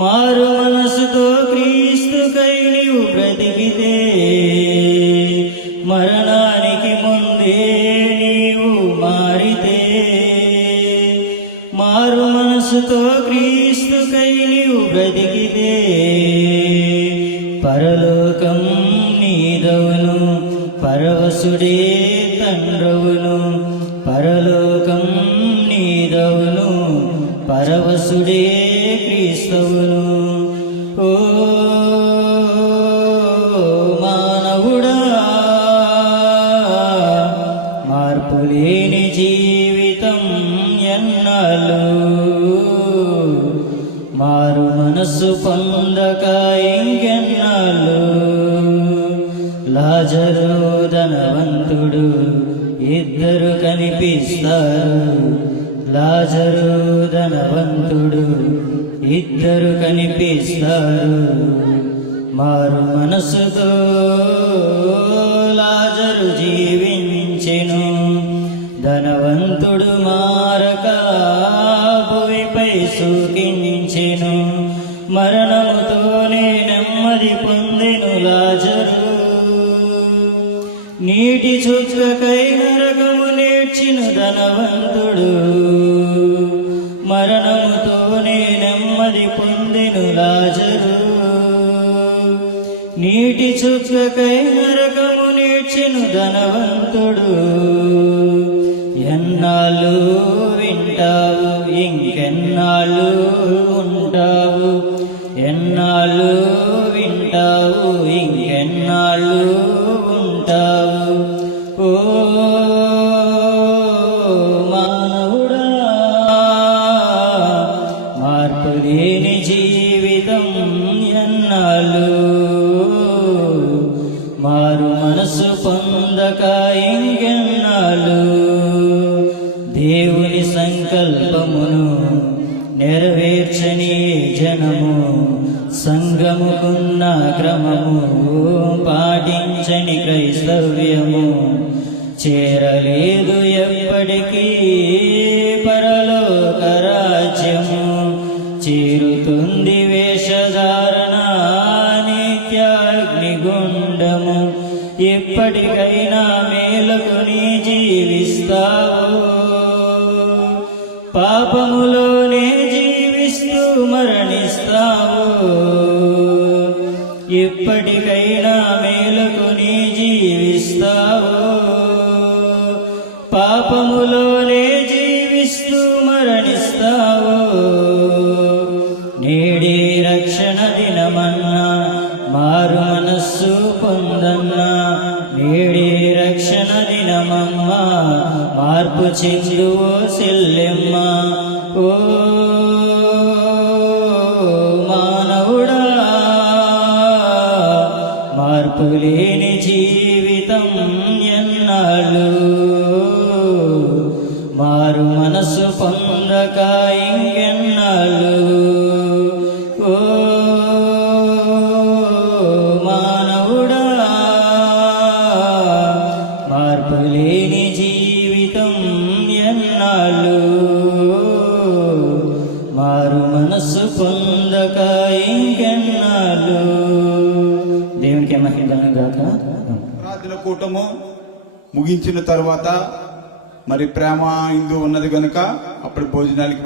మారు మనసుతో క్రీస్తుకై నీవు బ్రతికితే మరణానికి ముందే నీవు మారితే మారు మనసుతో క్రీస్తుకై నీవు బ్రతికితే పరలోకం నీదవును పరవశుడే తండ్రవును పరలోకం నీదవును పరవశుడే క్రీస్తవును. ఓ మానవుడా, మార్పులేని జీవితం ఎన్నాళ్ళు, మారు మనస్సు పొందక ఇంకెన్నాళ్ళు. లాజరు ధనవంతుడు ఇద్దరు కనిపిస్తారు, లాజరు ధనవంతుడు ఇద్దరు కనిపిస్తారు. మారు మనసుతో లాజరు జీవించెను, ధనవంతుడు మారక భూమిపై సుఖించెను. మరణముతోనే నెమ్మది పొందెను లాజరు, నీటి చుక్కకై నరకము నేర్చిన ధనవంతుడు. మరణముతోనే నెమ్మది పొందెను లాజరు, నీటి చుక్కకై నరకము నేర్చిన ధనవంతుడు. ఎన్నాళ్ళు వింటావు, ఇంకెన్నాళ్ళు ఉంటావు, ఎన్నాళ్ళు వింటావు, ఇంకెన్నాళ్ళు ఉంటావు. ఓ మానవుడా, మార్పులేని జీవితం ఎన్నాళ్ళు, మారు మనసు పొందక ఇంకెన్నాళ్ళు. దేవుని సంకల్పమును నెరవేర్చని జనము, సంఘముకున్న క్రమము పాటించని క్రైస్తవ్యము చేరలేదు ఎప్పటికీ పరలోక రాజ్యము. చేరుతుంది వేషధారణ నిత్యాగ్నిగుండము. ఎప్పటికైనా మేలుకొని జీవిస్తావు, పాపములోనే జీవిస్తూ మరణిస్తావు. ఎప్పటికైనా మేలుకొని జీవిస్తావు, పాపములోనే జీవిస్తూ మరణిస్తావు. నేడే రక్షణ దినమన్నా మారు మనస్సు పొందన్నా, నేడే రక్షణ దినమమ్మా మార్పు చెందువో సెల్లెమ్మ. ఓ మానవుడా, మార్పులేని జీవితం ఎన్నాళ్ళు, మారు మనసు పొందక ఇంకెన్నాళ్ళు. ఓ మానవుడా, మార్పులేని జీవితం ఎన్నాళ్ళు, మారు మనసు పొందక ఇంకెన్నాళ్ళు. దేవునికి మహిమ గాక. ప్రార్థన కూటము ముగించిన తర్వాత మరి ప్రేమ ఇందు ఉన్నది కనుక అప్పుడు భోజనాలకి